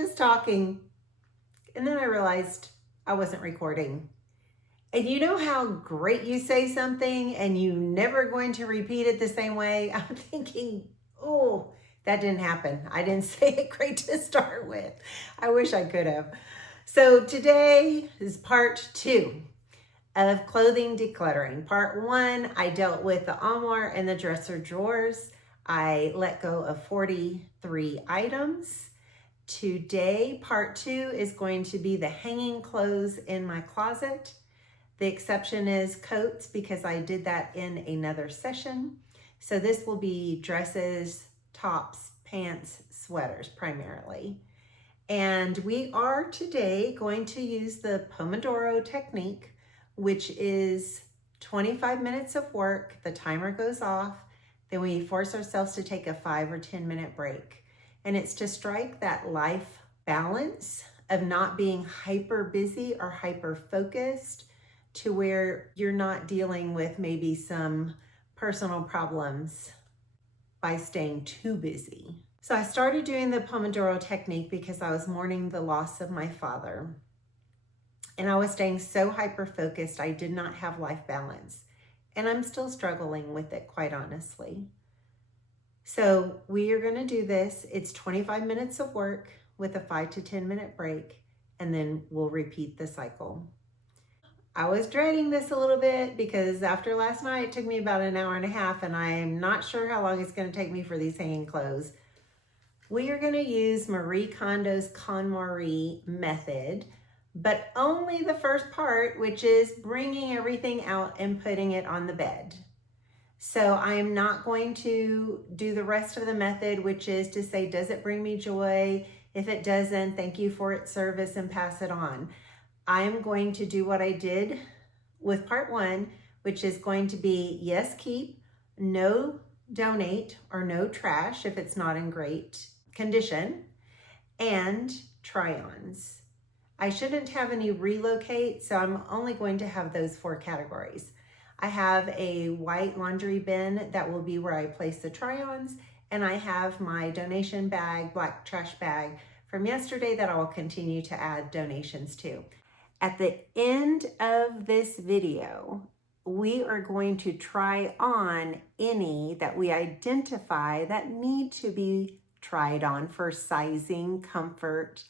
just talking, and then I realized I wasn't recording. And you know how great you say something and you never going to repeat it the same way? I'm thinking, oh, that didn't happen. I didn't say it great to start with. I wish I could have. So today is part 2 of clothing decluttering. Part 1, I dealt with the armoire and the dresser drawers. I let go of 43 items. Today, part 2 is going to be the hanging clothes in my closet. The exception is coats because I did that in another session. So this will be dresses, tops, pants, sweaters primarily. And we are today going to use the Pomodoro Technique, which is 25 minutes of work. The timer goes off. Then we force ourselves to take a 5 or 10 minute break. And it's to strike that life balance of not being hyper busy or hyper focused to where you're not dealing with maybe some personal problems by staying too busy. So I started doing the Pomodoro Technique because I was mourning the loss of my father. And I was staying so hyper focused, I did not have life balance. And I'm still struggling with it, quite honestly. So we are going to do this. It's 25 minutes of work with a 5 to 10 minute break, and then we'll repeat the cycle. I was dreading this a little bit because after last night, it took me about an hour and a half, and I'm not sure how long it's going to take me for these hanging clothes. We are going to use Marie Kondo's Komari method, but only the first part, which is bringing everything out and putting it on the bed. So I am not going to do the rest of the method, which is to say, does it bring me joy? If it doesn't, thank you for its service and pass it on. I am going to do what I did with part 1, which is going to be yes, keep, no donate, or no trash if it's not in great condition, and try-ons. I shouldn't have any relocate, so I'm only going to have those 4 categories. I have a white laundry bin that will be where I place the try-ons, and I have my donation bag, black trash bag from yesterday that I will continue to add donations to. At the end of this video, we are going to try on any that we identify that need to be tried on for sizing, comfort,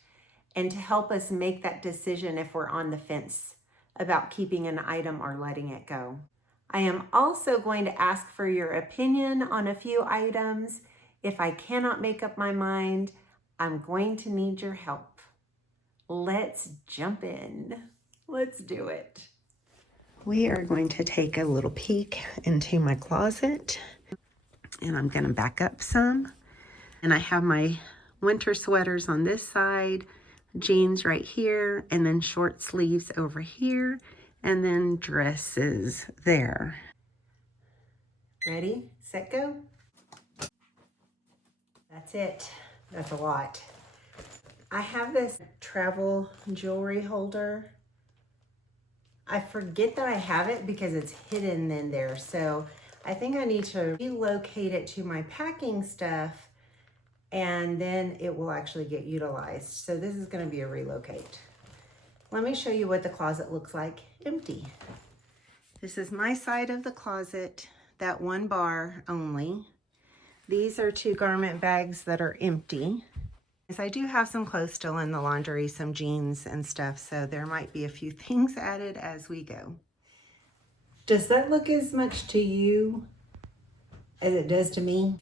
and to help us make that decision if we're on the fence about keeping an item or letting it go. I am also going to ask for your opinion on a few items. If I cannot make up my mind, I'm going to need your help. Let's jump in. Let's do it. We are going to take a little peek into my closet, and I'm going to back up some. And I have my winter sweaters on this side, jeans right here, and then short sleeves over here, and then dresses there. Ready, set, go. That's it. That's a lot. I have this travel jewelry holder. I forget that I have it because it's hidden in there. So I think I need to relocate it to my packing stuff, and then it will actually get utilized. So this is going to be a relocate. Let me show you what the closet looks like empty. This is my side of the closet, that one bar only. These are 2 garment bags that are empty. I do have some clothes still in the laundry, some jeans and stuff, so there might be a few things added as we go. Does that look as much to you as it does to me?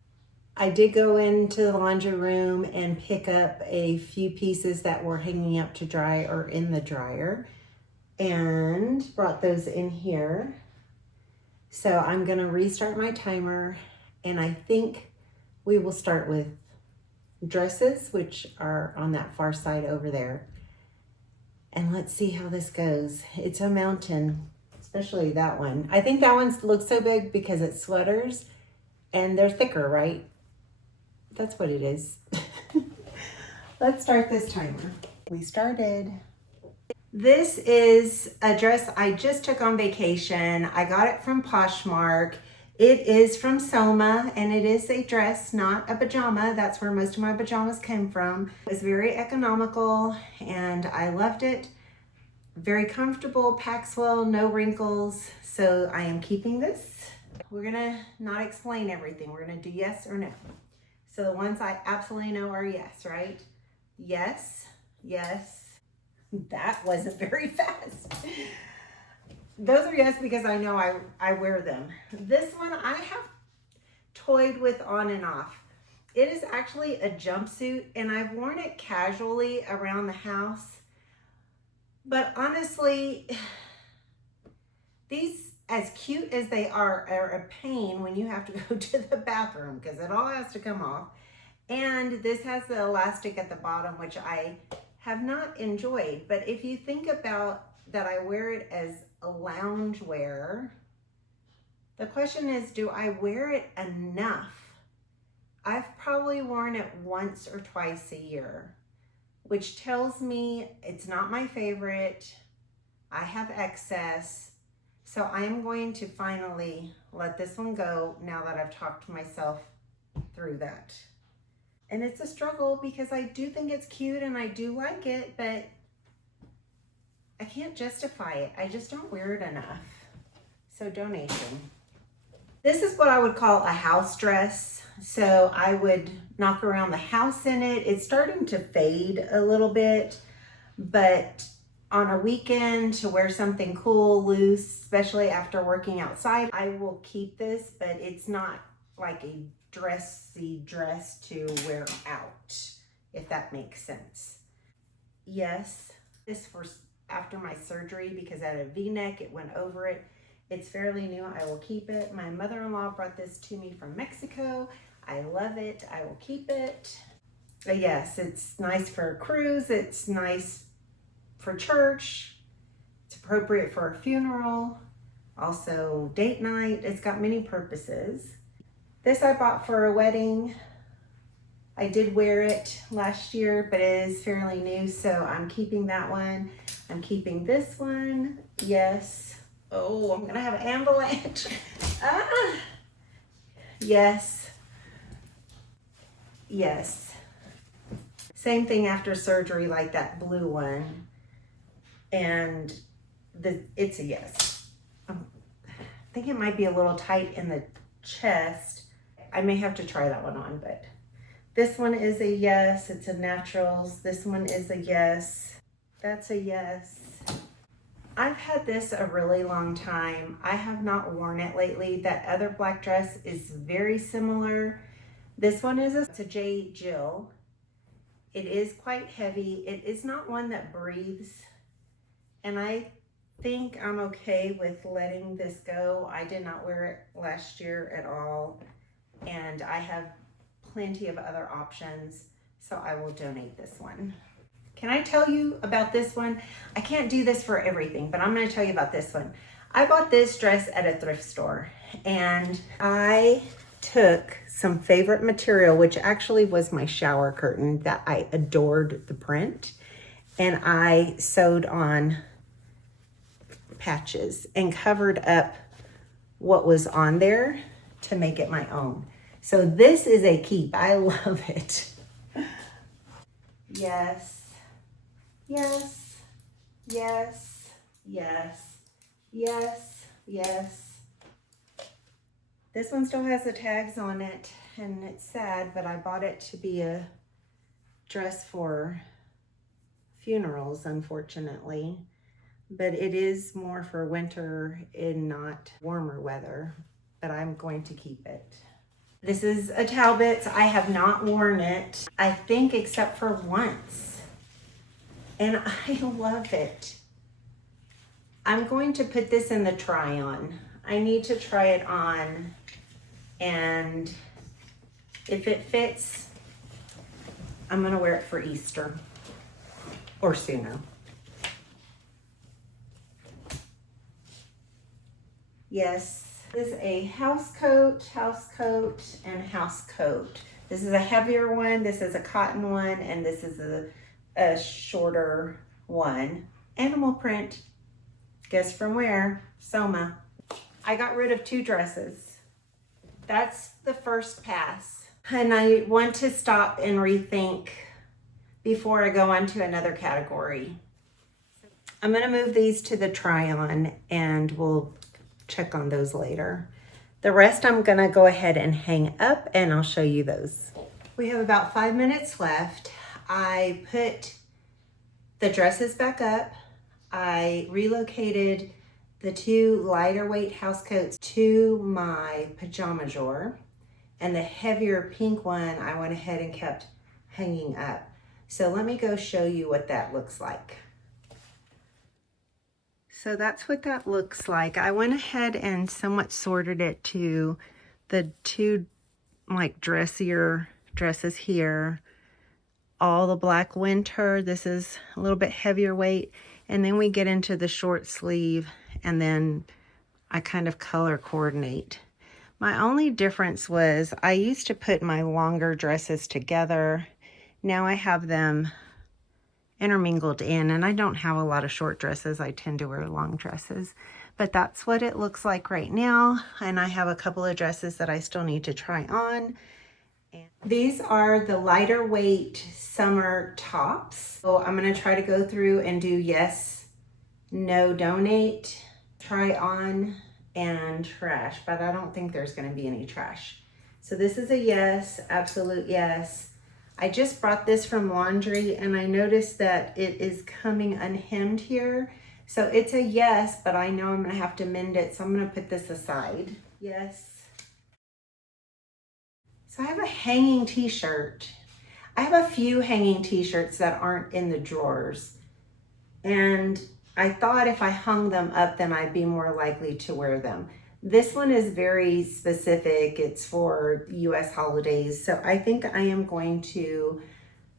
I did go into the laundry room and pick up a few pieces that were hanging up to dry or in the dryer and brought those in here. So I'm going to restart my timer, and I think we will start with dresses, which are on that far side over there. And let's see how this goes. It's a mountain, especially that one. I think that one looks so big because it's sweaters and they're thicker, right? That's what it is. Let's start this timer. We started. This is a dress I just took on vacation. I got it from Poshmark. It is from Soma, and it is a dress, not a pajama. That's where most of my pajamas came from. It was very economical, and I loved it. Very comfortable, packs well, no wrinkles. So I am keeping this. We're gonna not explain everything. We're gonna do yes or no. So the ones I absolutely know are yes, right? Yes, yes. That wasn't very fast. Those are yes because I know I wear them. This one I have toyed with on and off. It is actually a jumpsuit, and I've worn it casually around the house. But honestly, these, as cute as they are a pain when you have to go to the bathroom because it all has to come off. And this has the elastic at the bottom, which I have not enjoyed. But if you think about that, I wear it as a lounge wear. The question is, do I wear it enough? I've probably worn it once or twice a year, which tells me it's not my favorite. I have excess. So I'm going to finally let this one go now that I've talked myself through that. And it's a struggle because I do think it's cute and I do like it, but I can't justify it. I just don't wear it enough. So donation. This is what I would call a house dress. So I would knock around the house in it. It's starting to fade a little bit, but on a weekend to wear something cool, loose, especially after working outside, I will keep this, but it's not like a dressy dress to wear out, if that makes sense. Yes, this for after my surgery because I had a V-neck, it went over it. It's fairly new. I will keep it. My mother-in-law brought this to me from Mexico. I love it. I will keep it. But yes, it's nice for a cruise. It's nice for church. It's appropriate for a funeral. Also date night. It's got many purposes. This I bought for a wedding. I did wear it last year, but it is fairly new, so I'm keeping that one. I'm keeping this one. Yes. Oh, I'm gonna have an avalanche. Ah. Yes. Yes. Same thing after surgery, like that blue one. And it's a yes. I think it might be a little tight in the chest. I may have to try that one on, but this one is a yes. It's a naturals. This one is a yes. That's a yes. I've had this a really long time. I have not worn it lately. That other black dress is very similar. This one is it's a J. Jill. It is quite heavy. It is not one that breathes. And I think I'm okay with letting this go. I did not wear it last year at all. And I have plenty of other options. So I will donate this one. Can I tell you about this one? I can't do this for everything, but I'm going to tell you about this one. I bought this dress at a thrift store, and I took some favorite material, which actually was my shower curtain that I adored the print, and I sewed on patches and covered up what was on there to make it my own. So this is a keep. I love it. Yes. Yes, yes, yes, yes, yes. This one still has the tags on it, and it's sad, but I bought it to be a dress for funerals, unfortunately. But it is more for winter and not warmer weather, but I'm going to keep it. This is a Talbot's. I have not worn it, I think, except for once. And I love it. I'm going to put this in the try-on. I need to try it on, and if it fits, I'm gonna wear it for Easter or sooner. Yes, this is a house coat, and house coat. This is a heavier one, this is a cotton one, and this is a shorter one. Animal print. Guess from where? Soma. I got rid of 2 dresses. That's the first pass. And I want to stop and rethink before I go on to another category. I'm going to move these to the try-on and we'll check on those later. The rest I'm going to go ahead and hang up and I'll show you those. We have about 5 minutes left. I put the dresses back up. I relocated the 2 lighter weight house coats to my pajama drawer, and the heavier pink one I went ahead and kept hanging up. So let me go show you what that looks like. So that's what that looks like. I went ahead and somewhat sorted it to the 2 like dressier dresses here. All the black winter, this is a little bit heavier weight. And then we get into the short sleeve and then I kind of color coordinate. My only difference was I used to put my longer dresses together. Now I have them intermingled in, and I don't have a lot of short dresses. I tend to wear long dresses, but that's what it looks like right now. And I have a couple of dresses that I still need to try on. And these are the lighter weight summer tops. So I'm going to try to go through and do yes, no, donate, try on, and trash, but I don't think there's going to be any trash. So this is a yes, absolute yes. I just brought this from laundry and I noticed that it is coming unhemmed here. So it's a yes, but I know I'm going to have to mend it. So I'm going to put this aside. Yes. So I have a hanging t-shirt. I have a few hanging t-shirts that aren't in the drawers. And I thought if I hung them up, then I'd be more likely to wear them. This one is very specific. It's for US holidays. So I think I am going to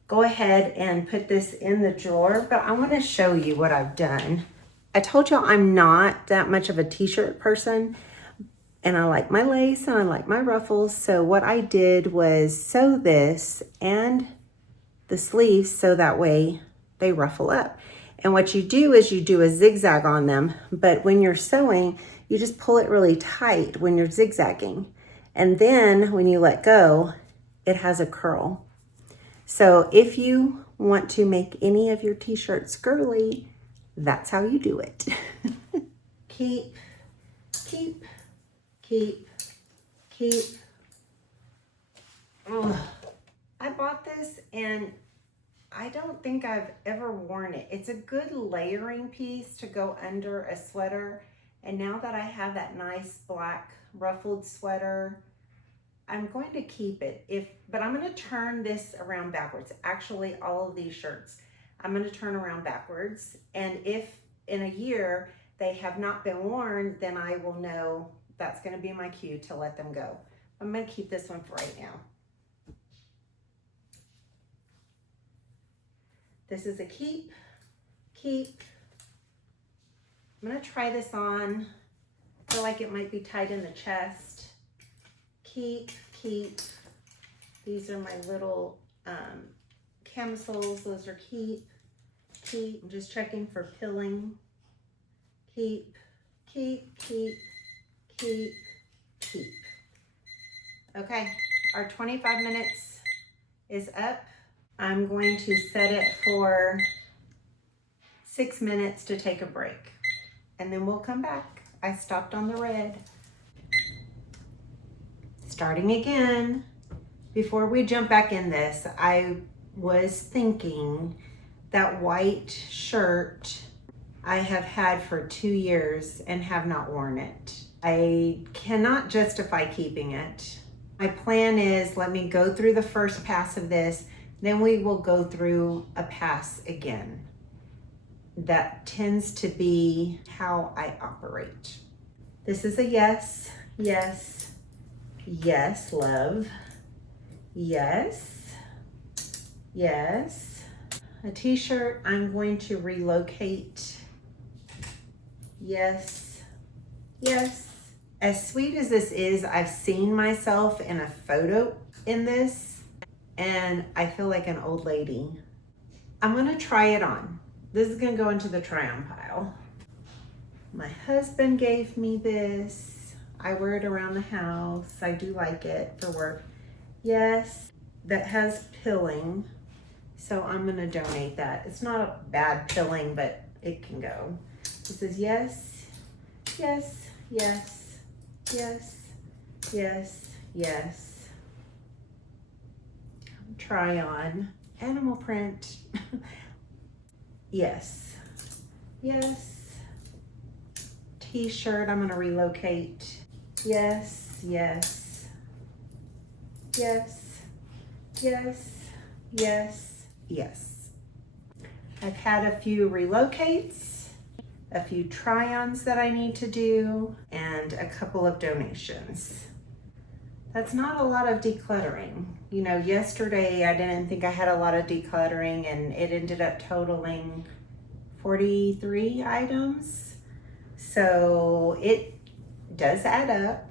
go ahead and put this in the drawer, but I want to show you what I've done. I told you I'm not that much of a t-shirt person, and I like my lace and I like my ruffles. So what I did was sew this and the sleeves so that way they ruffle up. And what you do is you do a zigzag on them, but when you're sewing, you just pull it really tight when you're zigzagging. And then when you let go, it has a curl. So if you want to make any of your t-shirts girly, that's how you do it. Keep. Ugh. I bought this and I don't think I've ever worn it. It's a good layering piece to go under a sweater. And now that I have that nice black ruffled sweater, I'm going to keep it. But I'm going to turn this around backwards. Actually, all of these shirts, I'm going to turn around backwards. And if in a year they have not been worn, then I will know that's going to be my cue to let them go. I'm going to keep this one for right now. This is a keep. I'm gonna try this on. I feel like it might be tight in the chest. Keep. These are my little camisoles. Those are keep. I'm just checking for pilling. Keep. Okay, our 25 minutes is up. I'm going to set it for 6 minutes to take a break, and then we'll come back. I stopped on the red. Starting again. Before we jump back in this, I was thinking that white shirt I have had for 2 years and have not worn it. I cannot justify keeping it. My plan is, let me go through the first pass of this, then we will go through a pass again. That tends to be how I operate. This is a yes, love. Yes. A t-shirt, I'm going to relocate. Yes. As sweet as this is, I've seen myself in a photo in this, and I feel like an old lady. I'm gonna try it on. This is gonna go into the try-on pile. My husband gave me this. I wear it around the house. I do like it for work. Yes, that has pilling. So I'm gonna donate that. It's not a bad pilling, but it can go. It says yes, yes, yes, yes, yes, yes. Try on. Animal print. Yes, yes. T-shirt, I'm gonna relocate. Yes, yes, yes, yes, yes, yes. I've had a few relocates, a few try-ons that I need to do, and a couple of donations. That's not a lot of decluttering. You know, yesterday I didn't think I had a lot of decluttering, and it ended up totaling 43 items. So it does add up.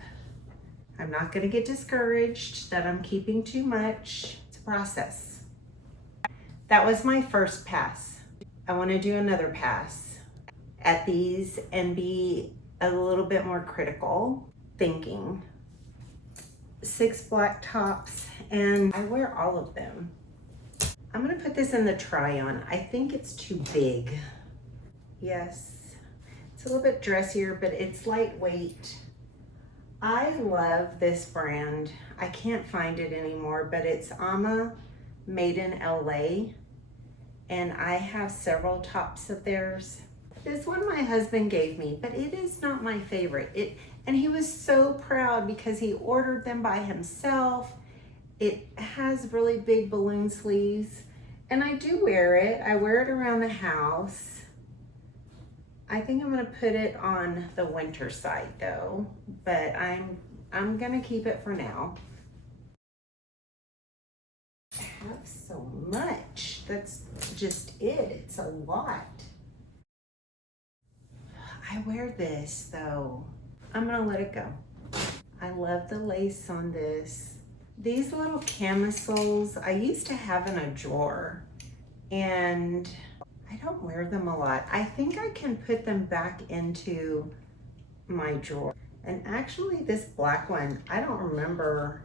I'm not going to get discouraged that I'm keeping too much. It's a process. That was my first pass. I want to do another pass at these and be a little bit more critical thinking. 6 black tops, and I wear all of them. I'm gonna put this in the try-on. I think it's too big. Yes, it's a little bit dressier, but it's lightweight. I love this brand. I can't find it anymore, but it's Ama, made in LA, and I have several tops of theirs. This one my husband gave me, but it is not my favorite. And he was so proud because he ordered them by himself. It has really big balloon sleeves, and I do wear it. I wear it around the house. I think I'm gonna put it on the winter side though, but I'm gonna keep it for now. I have so much. That's just it. It's a lot. I wear this though. I'm gonna let it go. I love the lace on this. These little camisoles, I used to have in a drawer, and I don't wear them a lot. I think I can put them back into my drawer. And actually this black one, I don't remember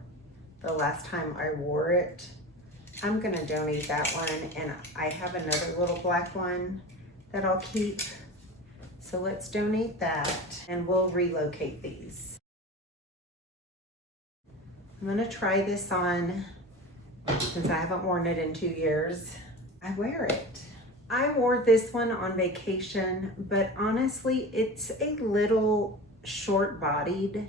the last time I wore it. I'm gonna donate that one, and I have another little black one that I'll keep. So let's donate that, and we'll relocate these. I'm gonna try this on since I haven't worn it in 2 years. I wear it. I wore this one on vacation, but honestly, it's a little short bodied,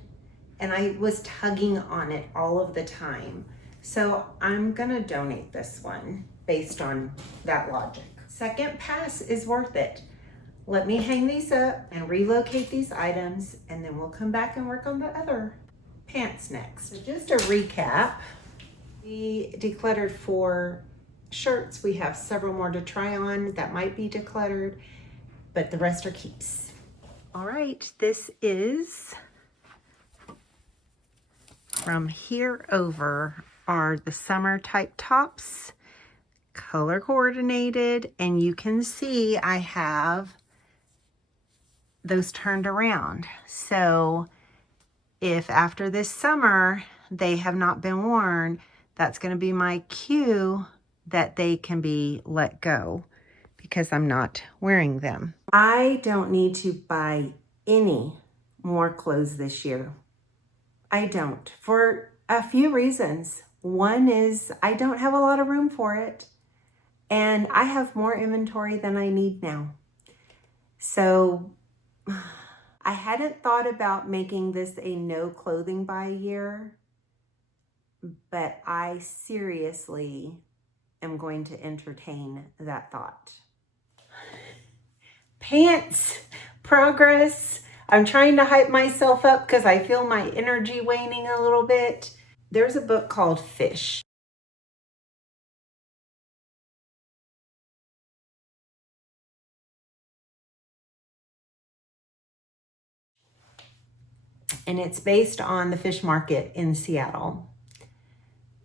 and I was tugging on it all of the time. So I'm gonna donate this one based on that logic. Second pass is worth it. Let me hang these up and relocate these items, and then we'll come back and work on the other pants next. So just a recap, we decluttered 4 shirts. We have several more to try on that might be decluttered, but the rest are keeps. All right, this is from here over are the summer type tops, color coordinated, and you can see I have those turned around. So if after this summer they have not been worn, that's going to be my cue that they can be let go because I'm not wearing them. I don't need to buy any more clothes this year. I don't, for a few reasons. One is I don't have a lot of room for it, and I have more inventory than I need now. So I hadn't thought about making this a no clothing buy year, but I seriously am going to entertain that thought. Pants, progress. I'm trying to hype myself up because I feel my energy waning a little bit. There's a book called Fish. And it's based on the fish market in Seattle.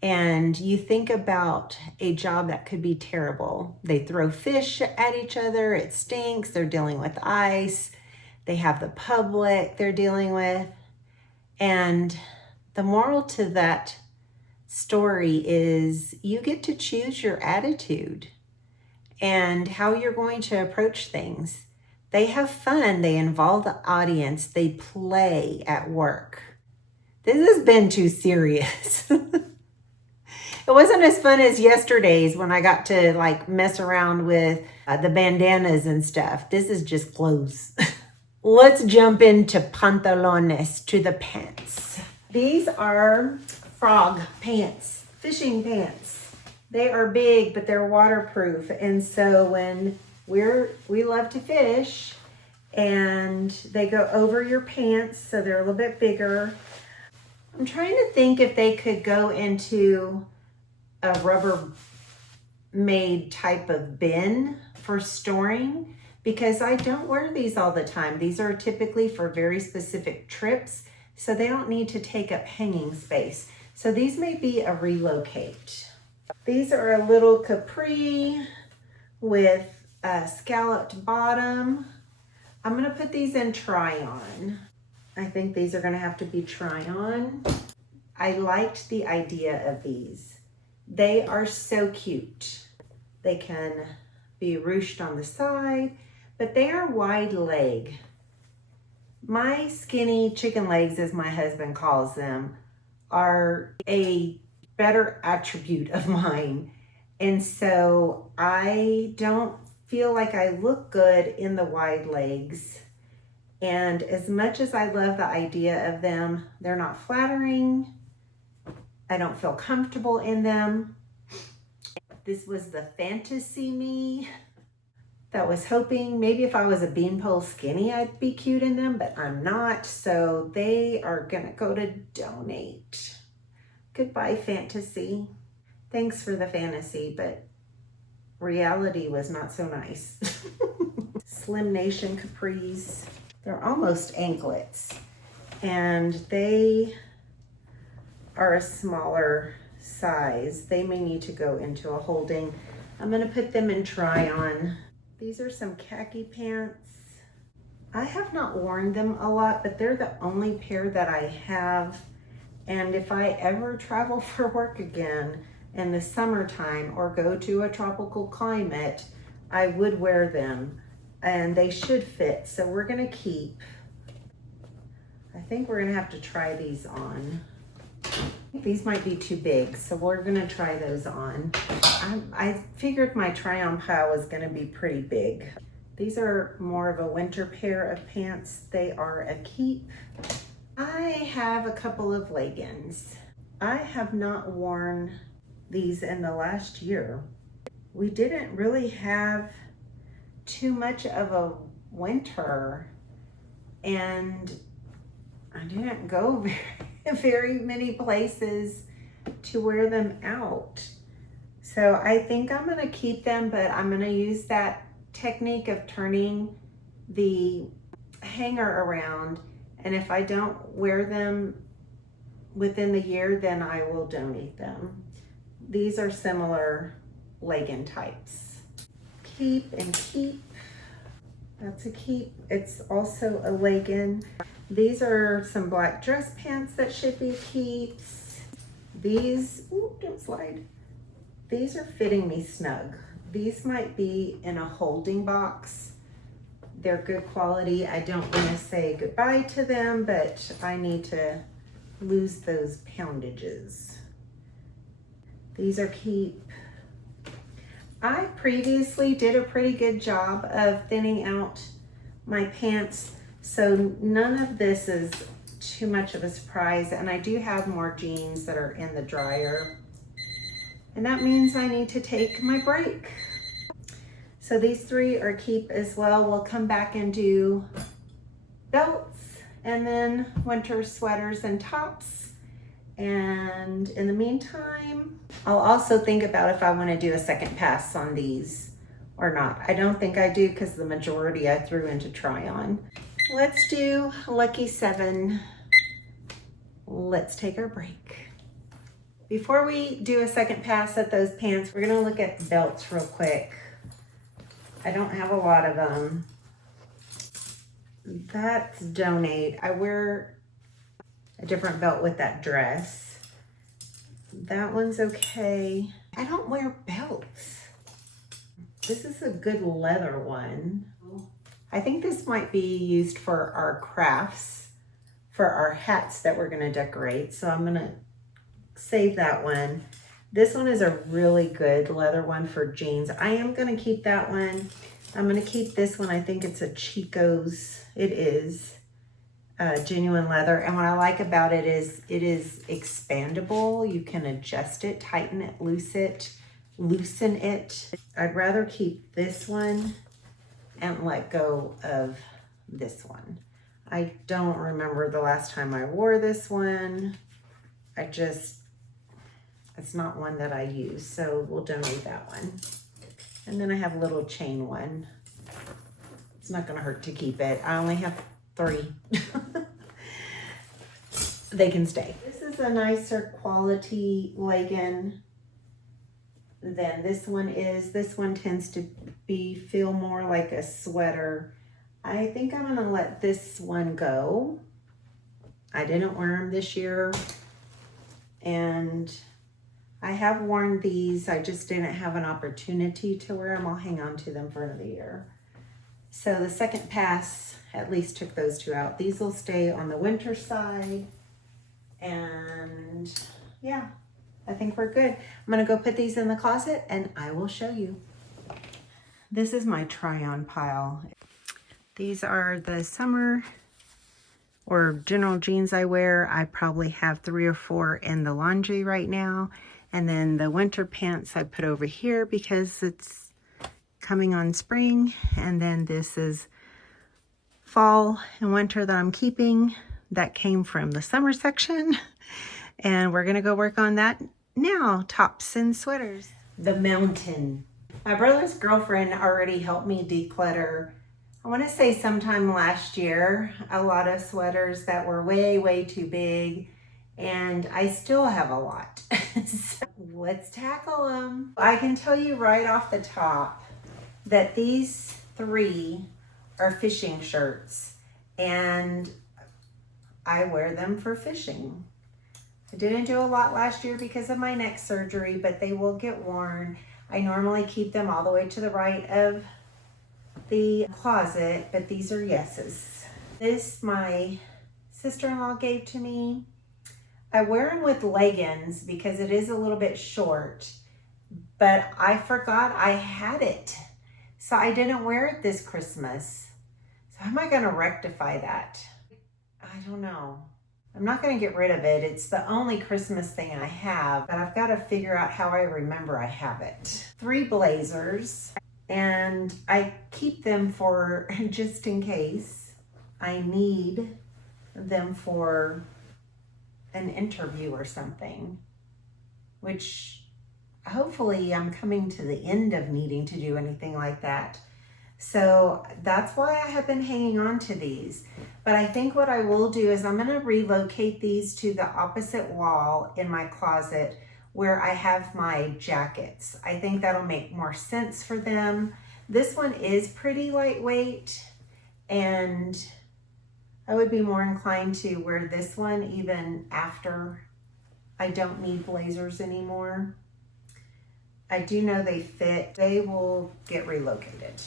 And you think about a job that could be terrible. They throw fish at each other, it stinks, they're dealing with ice, they have the public they're dealing with. And the moral to that story is you get to choose your attitude and how you're going to approach things. They have fun, they involve the audience, they play at work. This has been too serious. It wasn't as fun as yesterday's when I got to like mess around with the bandanas and stuff. This is just clothes. Let's jump into pantalones, to the pants. These are frog pants, fishing pants. They are big, but they're waterproof. And so when we love to fish, and they go over your pants, so they're a little bit bigger. I'm trying to think if they could go into a Rubber made type of bin for storing, because I don't wear these all the time. These are typically for very specific trips, so they don't need to take up hanging space. So these may be a relocate. These are a little capri with a scalloped bottom. I'm gonna put these in try-on. I think these are gonna have to be try-on. I liked the idea of these. They are so cute. They can be ruched on the side, but they are wide leg. My skinny chicken legs, as my husband calls them, are a better attribute of mine. And so I don't feel like I look good in the wide legs. And as much as I love the idea of them, they're not flattering. I don't feel comfortable in them. This was the fantasy me that was hoping maybe if I was a beanpole skinny, I'd be cute in them, but I'm not. So they are gonna go to donate. Goodbye, fantasy. Thanks for the fantasy, but reality was not so nice. Slim Nation capris. They're almost anklets, and they are a smaller size. They may need to go into a holding. I'm gonna put them in try-on. These are some khaki pants. I have not worn them a lot, but they're the only pair that I have. And if I ever travel for work again in the summertime or go to a tropical climate, I would wear them, and they should fit. So we're gonna keep. I think we're gonna have to try these on. These might be too big, so we're gonna try those on. I figured my try-on pile was gonna be pretty big. These are more of a winter pair of pants. They are a keep. I have a couple of leggings. I have not worn these in the last year. We didn't really have too much of a winter, and I didn't go very many places to wear them out. So I think I'm gonna keep them, but I'm gonna use that technique of turning the hanger around, and if I don't wear them within the year, then I will donate them. These are similar legging types. Keep and keep. That's a keep. It's also a legging. These are some black dress pants that should be keeps. These, ooh, don't slide. These are fitting me snug. These might be in a holding box. They're good quality. I don't want to say goodbye to them, but I need to lose those poundages. These are keep. I previously did a pretty good job of thinning out my pants, so none of this is too much of a surprise, and I do have more jeans that are in the dryer, and that means I need to take my break. So these three are keep as well. We'll come back and do belts and then winter sweaters and tops. And in the meantime, I'll also think about if I want to do a second pass on these or not. I don't think I do, because the majority I threw into try-on. Let's do lucky 7. Let's take our break. Before we do a second pass at those pants, we're gonna look at the belts real quick. I don't have a lot of them. That's donate. I wear a different belt with that dress. That one's okay. I don't wear belts. This is a good leather one. I think this might be used for our crafts, for our hats that we're gonna decorate. So I'm gonna save that one. This one is a really good leather one for jeans. I am gonna keep that one. I'm gonna keep this one. I think it's a Chico's. It is genuine leather. And what I like about it is expandable. You can adjust it, tighten it, loosen it. I'd rather keep this one and let go of this one. I don't remember the last time I wore this one. It's not one that I use, so we'll donate that one. And then I have a little chain one. It's not gonna hurt to keep it. I only have 3. They can stay. This is a nicer quality legging than this one is. This one tends to feel more like a sweater. I think I'm gonna let this one go. I didn't wear them this year, and I have worn these. I just didn't have an opportunity to wear them. I'll hang on to them for another year. So the second pass at least took those 2 out. These will stay on the winter side. And yeah, I think we're good. I'm gonna go put these in the closet and I will show you. This is my try-on pile. These are the summer or general jeans I wear. I probably have 3 or 4 in the laundry right now. And then the winter pants I put over here because it's coming on spring. And then this is fall and winter that I'm keeping. That came from the summer section. And we're gonna go work on that now, tops and sweaters. The mountain. My brother's girlfriend already helped me declutter, I wanna say sometime last year, a lot of sweaters that were way, way too big. And I still have a lot. So let's tackle them. I can tell you right off the top that these 3 are fishing shirts, and I wear them for fishing. I didn't do a lot last year because of my neck surgery, but they will get worn. I normally keep them all the way to the right of the closet, but these are yeses. This my sister-in-law gave to me. I wear them with leggings because it is a little bit short, but I forgot I had it. So I didn't wear it this Christmas. So how am I gonna rectify that? I don't know. I'm not gonna get rid of it. It's the only Christmas thing I have, but I've gotta figure out how I remember I have it. 3 blazers, and I keep them for just in case I need them for an interview or something, which hopefully I'm coming to the end of needing to do anything like that. So that's why I have been hanging on to these. But I think what I will do is I'm gonna relocate these to the opposite wall in my closet where I have my jackets. I think that'll make more sense for them. This one is pretty lightweight, and I would be more inclined to wear this one even after I don't need blazers anymore. I do know they fit. They will get relocated.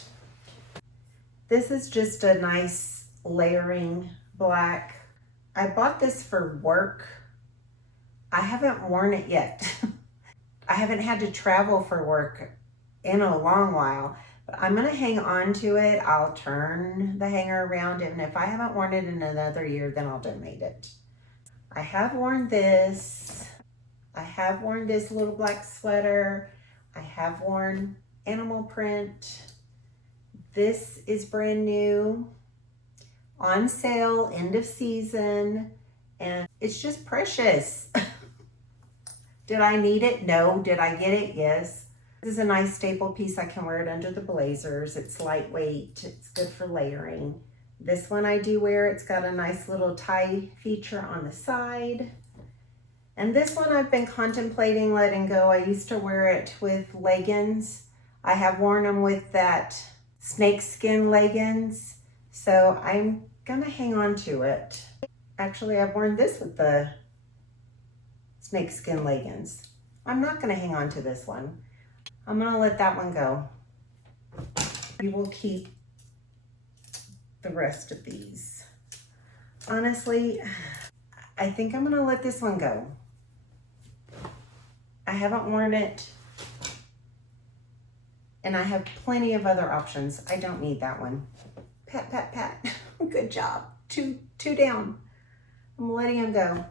This is just a nice layering black. I bought this for work. I haven't worn it yet. I haven't had to travel for work in a long while, but I'm gonna hang on to it. I'll turn the hanger around, and if I haven't worn it in another year, then I'll donate it. I have worn this. I have worn this little black sweater. I have worn animal print. This is brand new, on sale, end of season, and it's just precious. Did I need it? No. Did I get it? Yes. This is a nice staple piece. I can wear it under the blazers. It's lightweight. It's good for layering. This one I do wear. It's got a nice little tie feature on the side. And this one I've been contemplating letting go. I used to wear it with leggings. I have worn them with that snakeskin leggings. So I'm gonna hang on to it. Actually, I've worn this with the snakeskin leggings. I'm not gonna hang on to this one. I'm gonna let that one go. We will keep the rest of these. Honestly, I think I'm gonna let this one go. I haven't worn it, and I have plenty of other options. I don't need that one. Pat, pat, pat. Good job. Two down. I'm letting him go.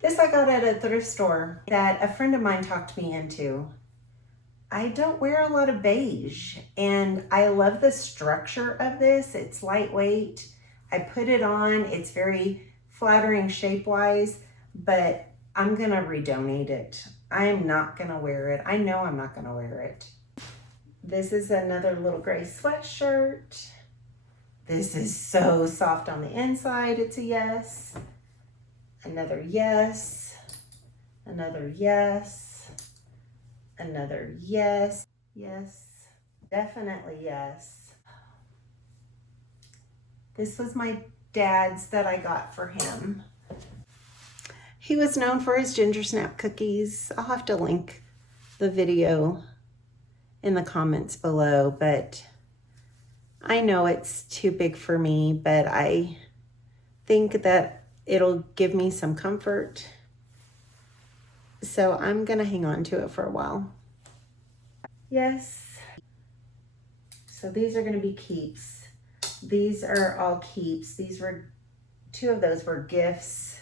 This I got at a thrift store that a friend of mine talked me into. I don't wear a lot of beige, and I love the structure of this. It's lightweight. I put it on. It's very flattering shape-wise, but I'm gonna redonate it. I am not gonna wear it. I know I'm not gonna wear it. This is another little gray sweatshirt. This is so soft on the inside. It's a yes. Another yes. Another yes. Another yes. Yes. Definitely yes. This was my dad's that I got for him. He was known for his ginger snap cookies. I'll have to link the video in the comments below, but I know it's too big for me, but I think that it'll give me some comfort. So I'm gonna hang on to it for a while. Yes. So these are gonna be keeps. These are all keeps. These were, two of those were gifts.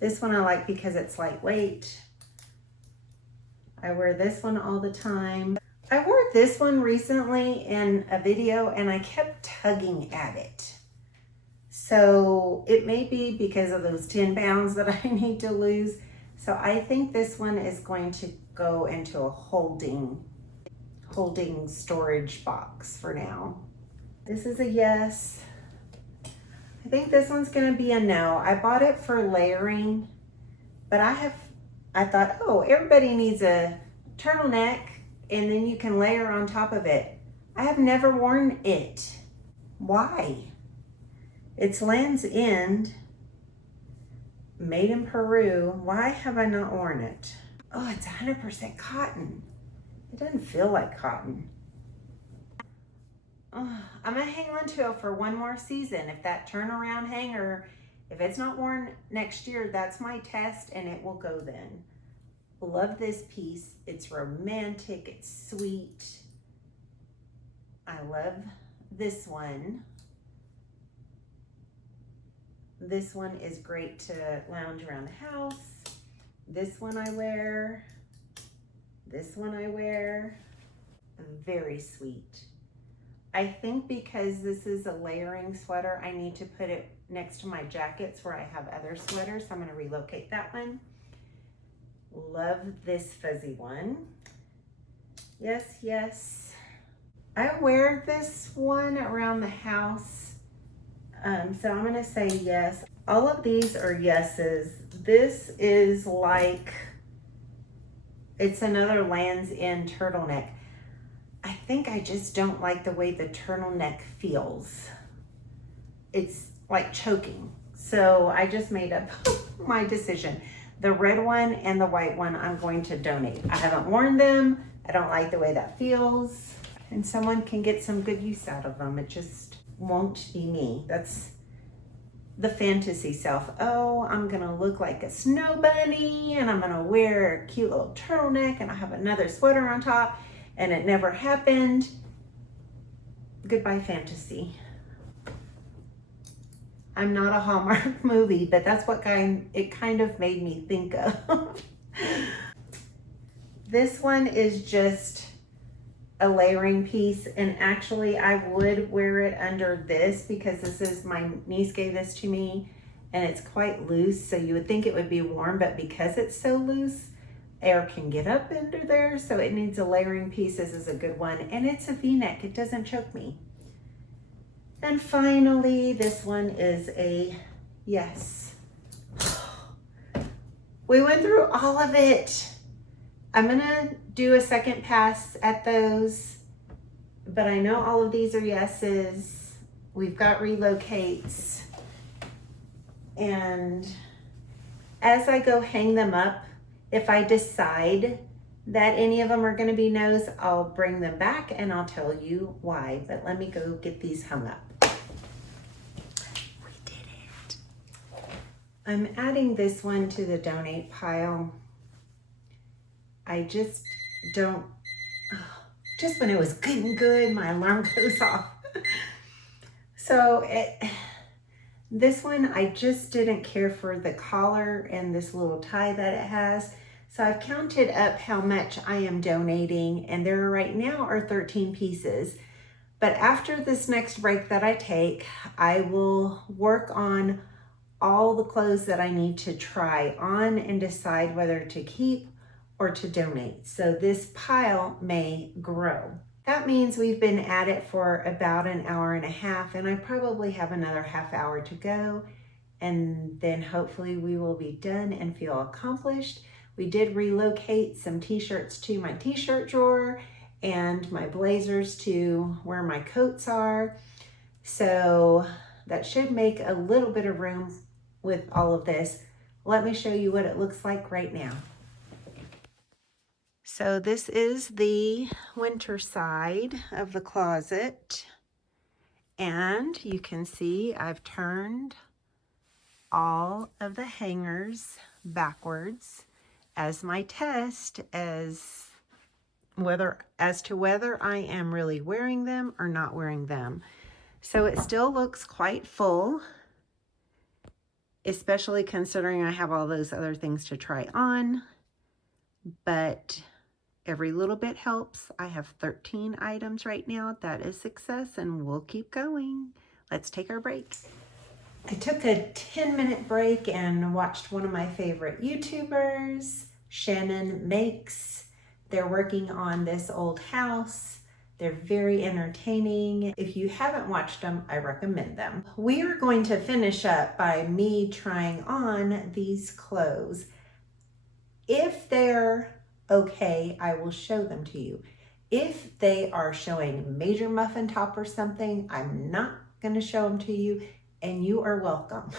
This one I like because it's lightweight. I wear this one all the time. I wore this one recently in a video and I kept tugging at it. So it may be because of those 10 pounds that I need to lose. So I think this one is going to go into a holding storage box for now. This is a yes. I think this one's gonna be a no. I bought it for layering, but I thought, oh, everybody needs a turtleneck and then you can layer on top of it. I have never worn it. Why? It's Land's End, made in Peru. Why have I not worn it? Oh, it's 100% cotton. It doesn't feel like cotton. Oh, I'm gonna hang on to it for one more season. If that turnaround hanger, if it's not worn next year, that's my test and it will go then. Love this piece. It's romantic, it's sweet. I love this one. This one is great to lounge around the house. This one I wear. This one I wear. Very sweet. I think because this is a layering sweater, I need to put it next to my jackets where I have other sweaters. So I'm gonna relocate that one. Love this fuzzy one. Yes, yes. I wear this one around the house. So I'm gonna say yes. All of these are yeses. This is like, it's another Land's End turtleneck. I think I just don't like the way the turtleneck feels. It's like choking. So I just made up my decision. The red one and the white one I'm going to donate. I haven't worn them. I don't like the way that feels. And someone can get some good use out of them. It just won't be me. That's the fantasy self. Oh, I'm gonna look like a snow bunny and I'm gonna wear a cute little turtleneck and I have another sweater on top, and it never happened. Goodbye fantasy. I'm not a Hallmark movie, but that's what it kind of made me think of. This one is just a layering piece, and actually I would wear it under this because this is, my niece gave this to me and it's quite loose, so you would think it would be warm, but because it's so loose, air can get up under there, so it needs a layering piece. This is a good one, and it's a V-neck. It doesn't choke me. And finally, this one is a yes. We went through all of it. I'm gonna do a second pass at those, but I know all of these are yeses. We've got relocates. And as I go hang them up, if I decide that any of them are going to be no's, I'll bring them back and I'll tell you why. But let me go get these hung up. We did it. I'm adding this one to the donate pile. I just don't, just when it was good and good, my alarm goes off. So this one, I just didn't care for the collar and this little tie that it has. So I've counted up how much I am donating, and there right now are 13 pieces. But after this next break that I take, I will work on all the clothes that I need to try on and decide whether to keep or to donate. So this pile may grow. That means we've been at it for about an hour and a half, and I probably have another half hour to go, and then hopefully we will be done and feel accomplished. We did relocate some t-shirts to my t-shirt drawer and my blazers to where my coats are. So that should make a little bit of room with all of this. Let me show you what it looks like right now. So this is the winter side of the closet, and you can see I've turned all of the hangers backwards as my test as to whether I am really wearing them or not wearing them. So it still looks quite full, especially considering I have all those other things to try on, but every little bit helps. I have 13 items right now. That is success, and we'll keep going. Let's take our break. I took a 10-minute break and watched one of my favorite YouTubers, Shannon Makes. They're working on this old house. They're very entertaining. If you haven't watched them, I recommend them. We are going to finish up by me trying on these clothes. If they're okay, I will show them to you. If they are showing major muffin top or something, I'm not going to show them to you, and you are welcome.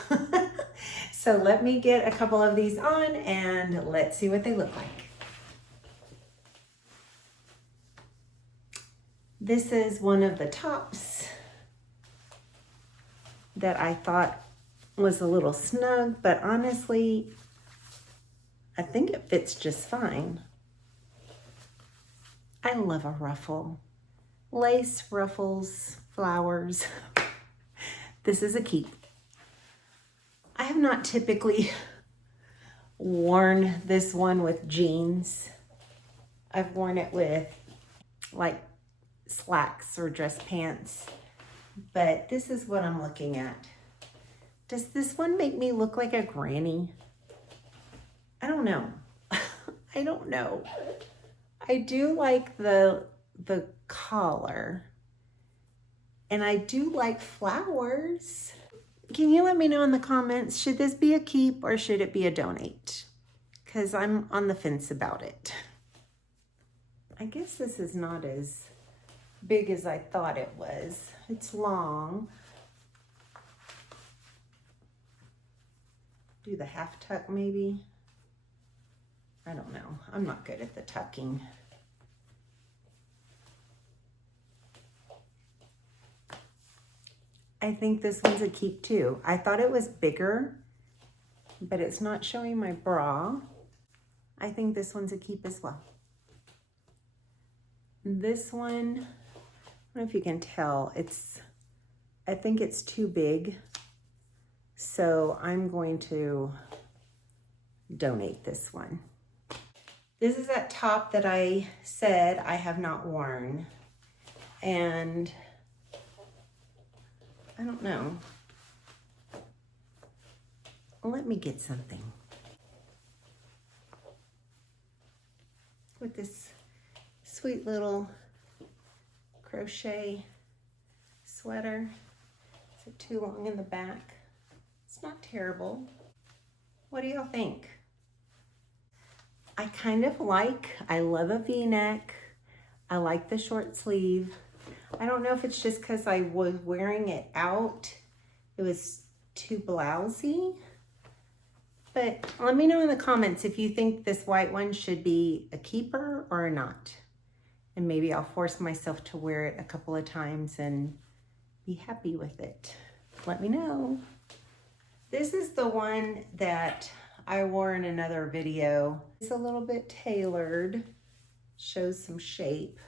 So let me get a couple of these on and let's see what they look like. This is one of the tops that I thought was a little snug, but honestly, I think it fits just fine. I love a ruffle. Lace, ruffles, flowers. This is a keep. I have not typically worn this one with jeans. I've worn it with like slacks or dress pants, but this is what I'm looking at. Does this one make me look like a granny? I don't know. I don't know. I do like the collar, and I do like flowers. Can you let me know in the comments, should this be a keep or should it be a donate? Because I'm on the fence about it. I guess this is not as big as I thought it was. It's long. Do the half tuck maybe? I don't know. I'm not good at the tucking. I think this one's a keep too. I thought it was bigger, but it's not showing my bra. I think this one's a keep as well. This one, I don't know if you can tell, I think it's too big. So I'm going to donate this one. This is that top that I said I have not worn. And I don't know. Let me get something. With this sweet little crochet sweater. Is it too long in the back? It's not terrible. What do y'all think? I love a V-neck. I like the short sleeve. I don't know if it's just because I was wearing it out. It was too blousy. But let me know in the comments if you think this white one should be a keeper or not. And maybe I'll force myself to wear it a couple of times and be happy with it. Let me know. This is the one that I wore in another video. It's a little bit tailored, shows some shape,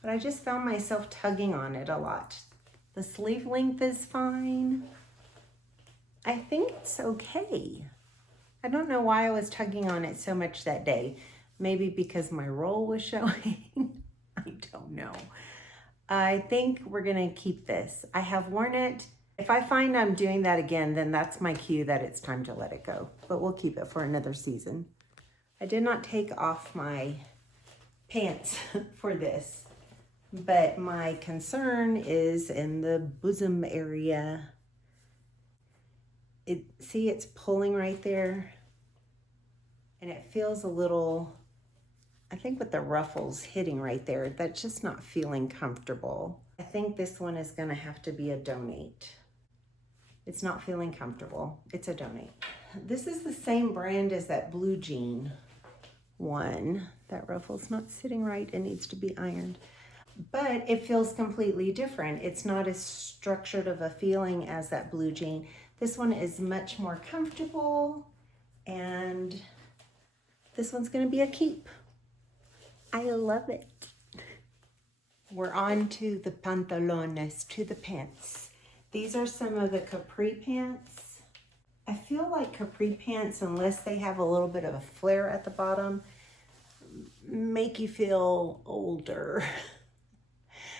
but I just found myself tugging on it a lot. The sleeve length is fine. I think it's okay. I don't know why I was tugging on it so much that day. Maybe because my roll was showing. I don't know. I think we're gonna keep this. I have worn it. If I find I'm doing that again, then that's my cue that it's time to let it go. But we'll keep it for another season. I did not take off my pants for this, but my concern is in the bosom area. See, it's pulling right there, and it feels a little, I think with the ruffles hitting right there, that's just not feeling comfortable. I think this one is gonna have to be a donate. It's not feeling comfortable. It's a donate. This is the same brand as that blue jean one. That ruffle's not sitting right. It needs to be ironed. But it feels completely different. It's not as structured of a feeling as that blue jean. This one is much more comfortable, and this one's gonna be a keep. I love it. We're on to the pantalones, to the pants. These are some of the capri pants. I feel like capri pants, unless they have a little bit of a flare at the bottom, make you feel older.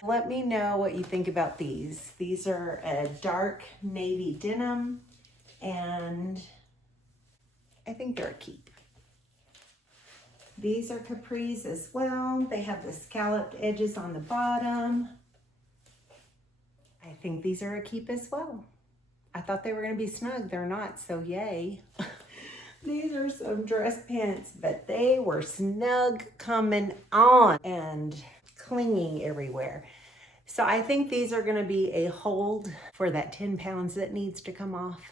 Let me know what you think about these. These are a dark navy denim, and I think they're a keep. These are capris as well. They have the scalloped edges on the bottom. I think these are a keep as well. I thought they were gonna be snug. They're not, so yay. These are some dress pants, but they were snug coming on and clinging everywhere. So I think these are gonna be a hold for that 10 pounds that needs to come off.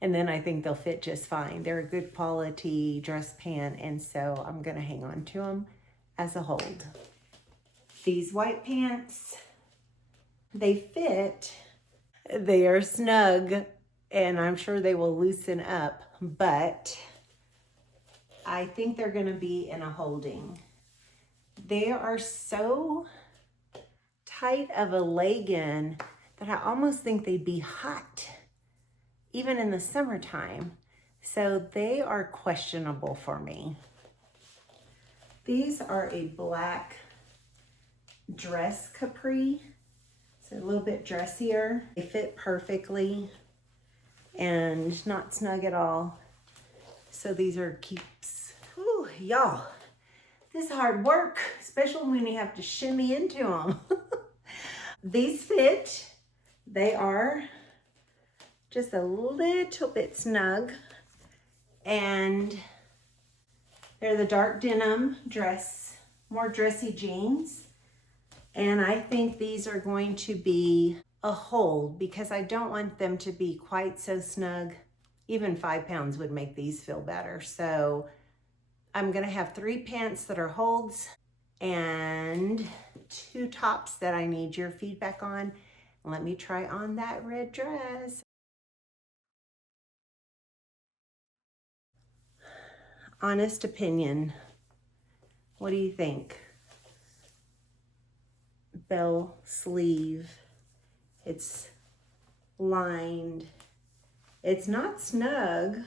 And then I think they'll fit just fine. They're a good quality dress pant, and so I'm gonna hang on to them as a hold. These white pants, they fit, they are snug, and I'm sure they will loosen up, but I think they're gonna be in a holding. They are so tight of a legging that I almost think they'd be hot, even in the summertime. So they are questionable for me. These are a black dress capri. So a little bit dressier. They fit perfectly and not snug at all. So these are keeps. Whew, y'all, this is hard work, especially when you have to shimmy into them. These fit. They are just a little bit snug, and they're the dark denim dress, more dressy jeans. And I think these are going to be a hold because I don't want them to be quite so snug. Even 5 pounds would make these feel better. So I'm gonna have 3 pants that are holds and 2 tops that I need your feedback on. Let me try on that red dress. Honest opinion, what do you think? Bell sleeve, it's lined, it's not snug.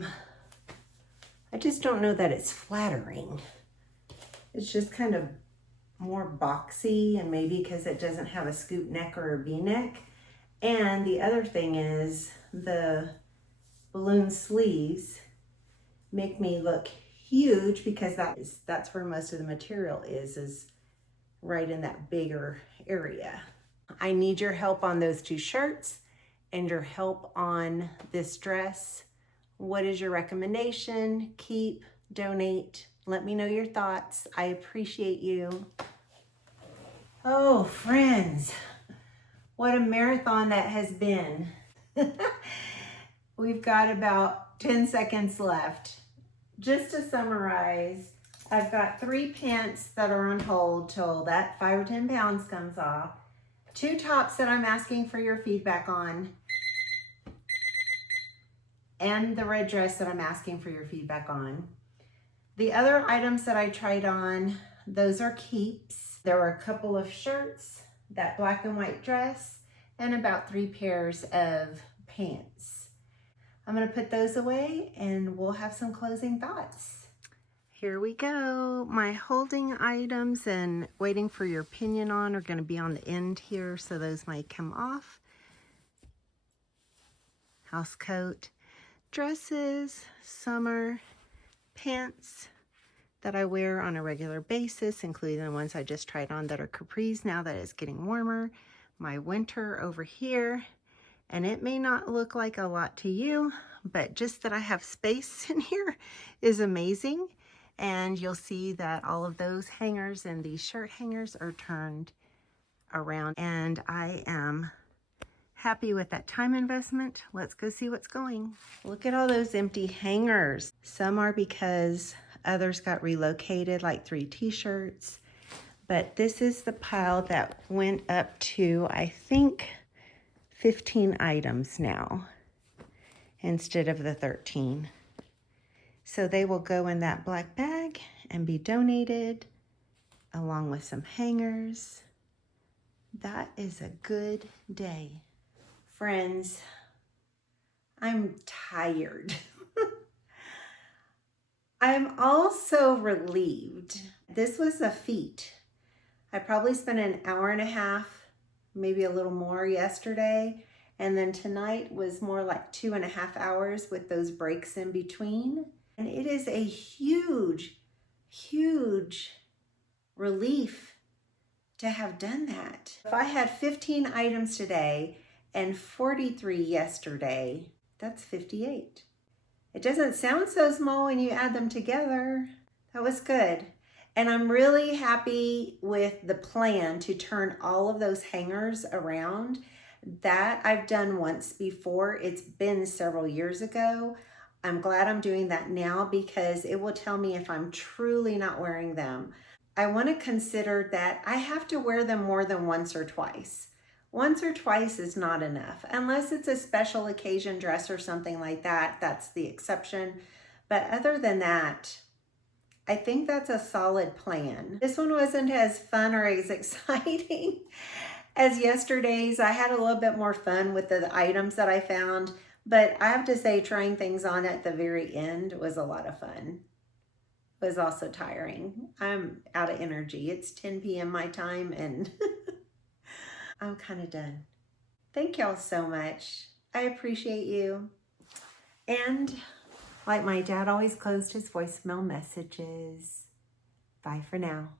I just don't know that it's flattering. It's just kind of more boxy, and maybe because it doesn't have a scoop neck or a V-neck. And the other thing is the balloon sleeves make me look huge because that's where most of the material is right in that bigger area. I need your help on those 2 shirts and your help on this dress. What is your recommendation? Keep, donate, let me know your thoughts. I appreciate you. Oh, friends, What a marathon that has been. We've got about 10 seconds left. Just to summarize, I've got 3 pants that are on hold till that 5 or 10 pounds comes off. 2 tops that I'm asking for your feedback on. And the red dress that I'm asking for your feedback on. The other items that I tried on, those are keeps. There were a couple of shirts, that black and white dress, and about 3 pairs of pants. I'm gonna put those away and we'll have some closing thoughts. Here we go. My holding items and waiting for your opinion on are gonna be on the end here, so those might come off. House coat, dresses, summer, pants that I wear on a regular basis, including the ones I just tried on that are capris now that it's getting warmer. My winter over here, and it may not look like a lot to you, but just that I have space in here is amazing. And you'll see that all of those hangers and these shirt hangers are turned around, and I am happy with that time investment. Let's go see what's going. Look at all those empty hangers. Some are because others got relocated, like 3 t-shirts. But this is the pile that went up to, I think, 15 items now instead of the 13. So they will go in that black bag and be donated along with some hangers. That is a good day. Friends, I'm tired. I'm also relieved. This was a feat. I probably spent an hour and a half, maybe a little more yesterday. And then tonight was more like 2.5 hours with those breaks in between. And it is a huge, huge relief to have done that. If I had 15 items today and 43 yesterday, that's 58. It doesn't sound so small when you add them together. That was good. And I'm really happy with the plan to turn all of those hangers around. That I've done once before. It's been several years ago. I'm glad I'm doing that now because it will tell me if I'm truly not wearing them. I want to consider that I have to wear them more than once or twice. Once or twice is not enough. Unless it's a special occasion dress or something like that, that's the exception. But other than that, I think that's a solid plan. This one wasn't as fun or as exciting as yesterday's. I had a little bit more fun with the items that I found, but I have to say trying things on at the very end was a lot of fun. It was also tiring. I'm out of energy. It's 10 p.m. my time and I'm kind of done. Thank y'all so much. I appreciate you. And like my dad always closed his voicemail messages, bye for now.